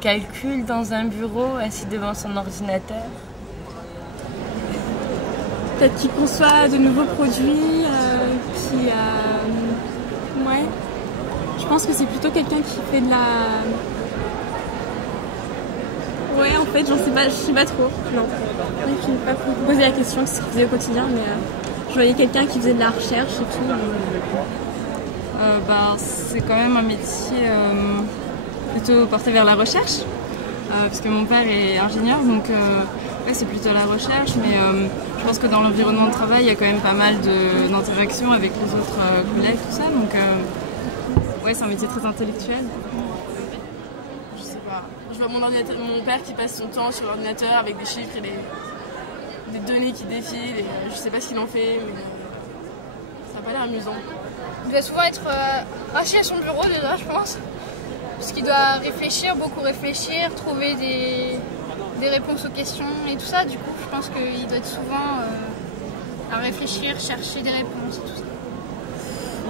calculs dans un bureau, assis devant son ordinateur. Peut-être qui conçoit de nouveaux produits, ouais. Je pense que c'est plutôt quelqu'un qui fait de la... Ouais, en fait, j'en sais pas, je sais pas trop. Non, je n'ai pas posé la question, ce qu'il faisait au quotidien, mais je voyais quelqu'un qui faisait de la recherche et tout. C'est quand même un métier plutôt porté vers la recherche, parce que mon père est ingénieur, donc ouais, c'est plutôt la recherche, mais je pense que dans l'environnement de travail, il y a quand même pas mal d'interactions avec les autres collègues, tout ça, donc ouais, c'est un métier très intellectuel. Je sais pas. Je vois mon père qui passe son temps sur l'ordinateur avec des chiffres et des données qui défilent, et je sais pas ce qu'il en fait, mais ça n'a pas l'air amusant. Il doit souvent être assis à son bureau déjà, je pense, parce qu'il doit réfléchir, beaucoup réfléchir, trouver des réponses aux questions et tout ça. Du coup, je pense qu'il doit être souvent à réfléchir, chercher des réponses et tout ça.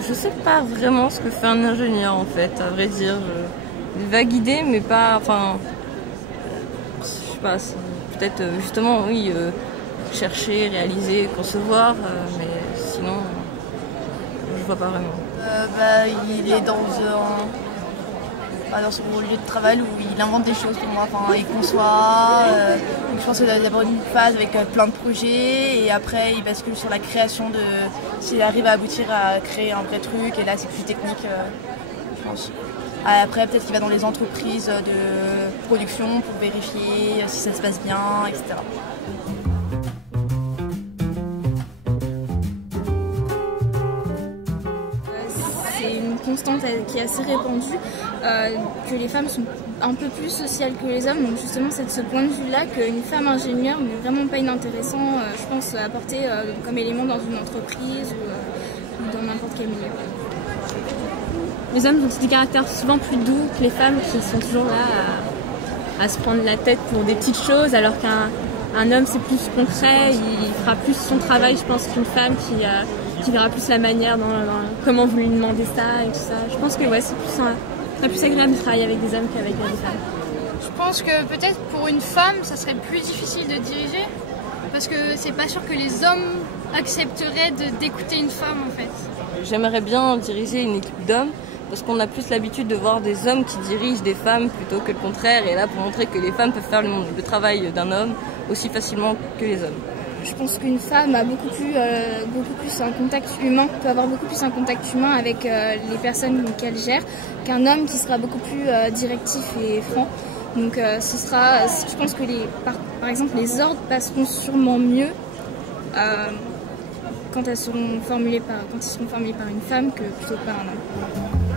Je sais pas vraiment ce que fait un ingénieur en fait, à vrai dire. Il va guider, mais pas. Enfin. Je sais pas, peut-être justement, oui, chercher, réaliser, concevoir, mais sinon. Je vois pas vraiment. Il est dans son lieu de travail où il invente des choses pour moi, enfin, il conçoit. Donc je pense qu'il doit y avoir une phase avec plein de projets et après il bascule sur la création de. S'il arrive à aboutir à créer un vrai truc et là c'est plus technique, je pense. Après peut-être qu'il va dans les entreprises de production pour vérifier si ça se passe bien, etc. Constante qui est assez répandue, que les femmes sont un peu plus sociales que les hommes, donc justement c'est de ce point de vue-là qu'une femme ingénieure n'est vraiment pas inintéressant, je pense, à apporter comme élément dans une entreprise ou dans n'importe quel milieu. Les hommes ont des caractères souvent plus doux que les femmes qui sont toujours là à se prendre la tête pour des petites choses, alors qu'un homme c'est plus concret, il fera plus son travail, je pense, qu'une femme qui verra plus la manière dans comment vous lui demandez ça et tout ça. Je pense que ouais, c'est plus agréable de travailler avec des hommes qu'avec des femmes. Je pense que peut-être pour une femme, ça serait plus difficile de diriger, parce que c'est pas sûr que les hommes accepteraient d'écouter une femme en fait. J'aimerais bien diriger une équipe d'hommes, parce qu'on a plus l'habitude de voir des hommes qui dirigent des femmes plutôt que le contraire, et là pour montrer que les femmes peuvent faire le travail d'un homme aussi facilement que les hommes. Je pense qu'une femme a beaucoup plus un contact humain, peut avoir beaucoup plus un contact humain avec les personnes qu'elle gère, qu'un homme qui sera beaucoup plus directif et franc. Donc je pense que par exemple les ordres passeront sûrement mieux quand ils seront formulés par une femme que plutôt par un homme.